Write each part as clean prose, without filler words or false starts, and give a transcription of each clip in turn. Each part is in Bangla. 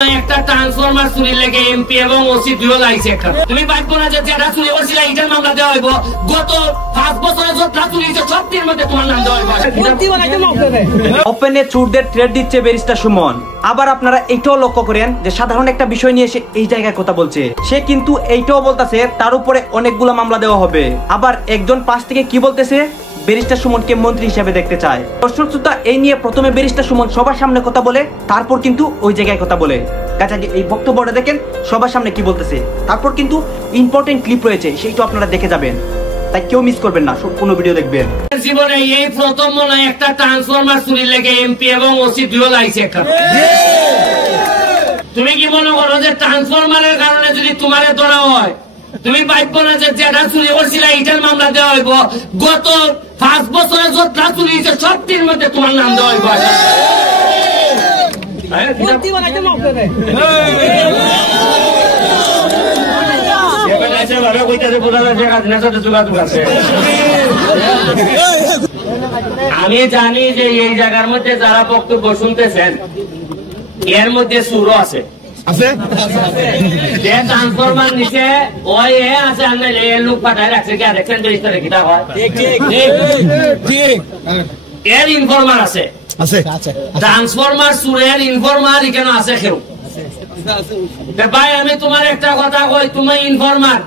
একটা ট্রান্সফরমার চুরির লেগে এমপি এবং ওসি দুইও লাইছে একটা। তুমি ভাববো না যে যেটা চুরি করছিল এটার মামলা দেওয়া হইব। গত 5 বছরে যতটা চুরি হয়েছে সবটির মধ্যে তোমার নাম দেওয়া হইব। ওপেনে চোরদের ট্রেড দিচ্ছে ব্যারিস্টার সুমন। আবার আপনারা এইটাও লক্ষ্য করেন যে সাধারণ একটা বিষয় নিয়ে এসে এই জায়গায় কথা বলছে। সে কিন্তু এইটাও বলতেছে তার উপরে অনেকগুলো মামলা দেওয়া হবে। আবার একজন পাশ থেকে কি বলতেছে, ব্যারিস্টার সুমনকে মন্ত্রী হিসেবে দেখতে চায়। দর্শক শ্রোতা, এই নিয়ে প্রথমে ব্যারিস্টার সুমন সবার সামনে কথা বলে, তারপর কিন্তু ওই জায়গায় কথা বলে। কাছাকাছি এই বক্তব্যটা দেখেন সবার সামনে কি বলতেছে, তারপর কিন্তু ইম্পর্টেন্ট ক্লিপ রয়েছে, সেইটা আপনারা দেখে যাবেন, তাই কেউ মিস করবেন না, সম্পূর্ণ ভিডিও দেখবেন। জীবনে এই প্রথম মনে হয় একটা ট্রান্সফরমার চুরির লেগে এমপি এবং ওসি দুইও লাইছে একটা। তুমি কি মনে করো যে ট্রান্সফরমারের কারণে যদি তোমারে ধরা হয়, তুমি ভাববো না যে যেটা চুরি করছিল এটার মামলা দেওয়া হইব। গত 5 বছরে যতটা চুরি হয়েছে সবটির মধ্যে তোমার নাম দেওয়া হইব। আমি জানি যে এই জায়গার মধ্যে যারা বক্তব্য শুনতেছেন এর মধ্যে সুরও আছে। যে ট্রান্সফরমার নিচে ওই আছে লোক পাঠায় রাখছে, কে দেখছেন কিতা হয় এর ইনফরমার আছে। ট্রান্সফরমার সুরের ইনফরমার এখানে আছে কেউ? ভাই আমি তোমার একটা কথা কই, তুমি ইনফরমার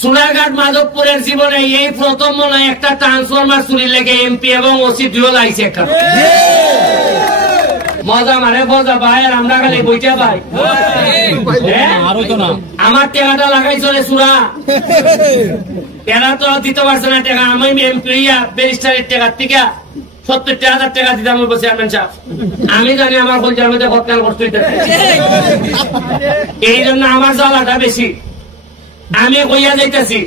সোনারঘাট মাধবপুরের জীবনে এই প্রথম মনে হয় একটা ট্রান্সফরমার চুরির লেগে এমপি এবং ওসি দুইও লাইছে একটা। মজা মানে মজা ভাই, আর আমরা খালি বইটা ভাই আমার টেকাটা লাগাইছো রে সুরা, এরা তো দিতে পারছে না টাকা। আমি এমপি ব্যারিস্টারের টাকার থেকে 70,000 টাকা দিতাম চেয়ারম্যান সাহেব। আমি জানি আমার কলজার মধ্যে হত্যার কষ্ট হইতে, এই জন্য আমার জ্বালাটা বেশি। আমি কইয়া যাইতেছি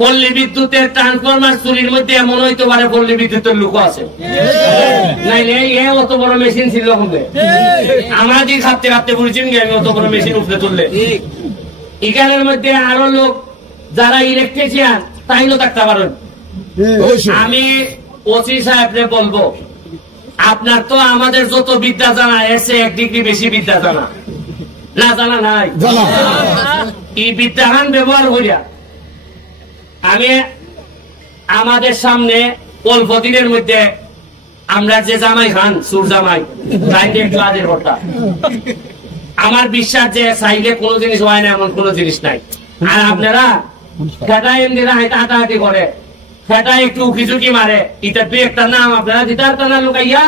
পল্লী বিদ্যুতের ট্রান্সফরমার চুরির মধ্যে এমন হইতে পারে পল্লী বিদ্যুতের লোক আছে, নাইলে অত বড় মেশিন ছিল আমরা দিয়ে খাপতে খাপতে পড়েছেন আমি অত বড় মেশিন উপরে তুললে। এখানের মধ্যে আরো লোক যারা ইলেকট্রিশিয়ান তাইও থাকতে পারেন। আমি ওসি সাহেবরে বলবো, আপনার তো আমাদের যত বিদ্যা জানা এসে 1 ডিগ্রি বেশি বিদ্যা জানা না, জানা নাই। এই বিদ্যাহান ব্যবহার করিয়া আমি আমাদের সামনে অল্প দিনের মধ্যে আমরা যে জামাই খান সুর জামাই কাজের কথা, আমার বিশ্বাস যে চাইলে কোনো জিনিস হয় না এমন কোন জিনিস নাই। আর আপনারা সেটা এমনিরা হাঁটাহাঁটি করে, সেটা একটু উকিঝুঁকি মারে, এটা দুই একটা নাম আপনারা দিতার টানা লুকাইয়া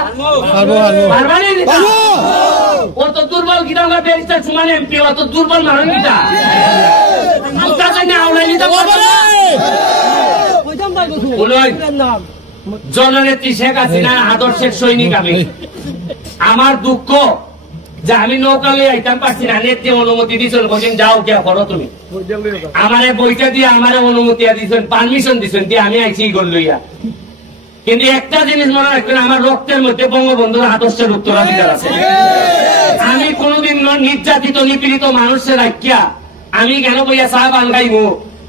অত দুর্বল কিনা ব্যারিস্টার সুমন এমপি, অত দুর্বল মানুষ কিনা জননেত্রী শেখ হাসিনার আদর্শের সৈনিক আমি। আমার দুঃখ যে আমি নৌকালে আইতাম পারছি না, নেত্রী অনুমতি দিয়েছেন, বলছেন যাও কে করো তুমি, আমারে বইটা দিয়ে আমারে অনুমতি দিয়েছেন, পারমিশন দিয়েছেন দিয়ে আমি আইছি গোল লইয়া। কিন্তু একটা জিনিস মনে রাখবেন, আমার রক্তের মধ্যে বঙ্গবন্ধুর আদর্শের উত্তরাধিকার আছে। আমি কোনোদিন নির্যাতিত নিপীড়িত মানুষের রাখিয়া আমি কেন বইয়া চা বাঙ্গাইবো?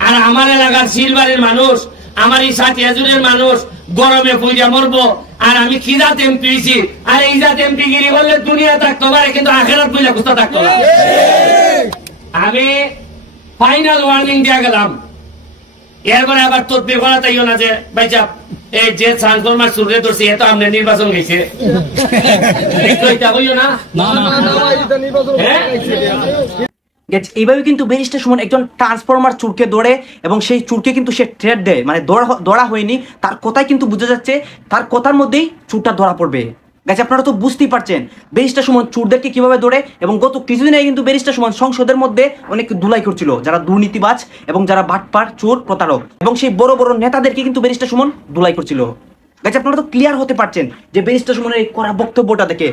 আর আমার এলাকার শিলবাড়ির মানুষ, আমার এই 60,000 মানুষ গরমে পুইয়া মরবো, আর আমি কি জাত এমপি হয়েছি? আর এই জাত এমপি গিরি করলে দুনিয়া থাকতে পারে কিন্তু আখেরাত বুঝা খুঁজতে থাকতো না। আমি ফাইনাল ওয়ার্নিং দিয়া গেলাম, এরপরে আবার তদবির করা তাইও না যে ভাই চাপ এই যে ট্রান্সফরমার চুরে ধরছি এত আপনি নির্বাচন গেছে এইভাবে কিন্তু ব্যারিস্টার সুমন একজন ট্রান্সফরমার চুরকে ধরে এবং সেই চুরকে কিন্তু সে ট্রেড দেয়, মানে ধরা হয়নি, তার কথাই কিন্তু বোঝা যাচ্ছে তার কথার মধ্যেই চুরটা ধরা পড়বে। গাছ আপনারা তো বুঝতেই পারছেন ব্যারিস্টার সুমন চোরদেরকে কিভাবে ধরে। এবং গত কিছুদিন আগে কিন্তু ব্যারিস্টার সুমন সংসদের মধ্যে অনেক ধুলাই করছিল যারা দুর্নীতিবাজ এবং যারা বাটপার চোর প্রতারক, এবং সেই বড় বড় নেতাদেরকে কিন্তু ব্যারিস্টার সুমন ধুলাই করছিল। গাছ আপনারা তো ক্লিয়ার হতে পারছেন যে ব্যারিস্টার সুমনের এই কড়া বক্তব্যটা দেখে।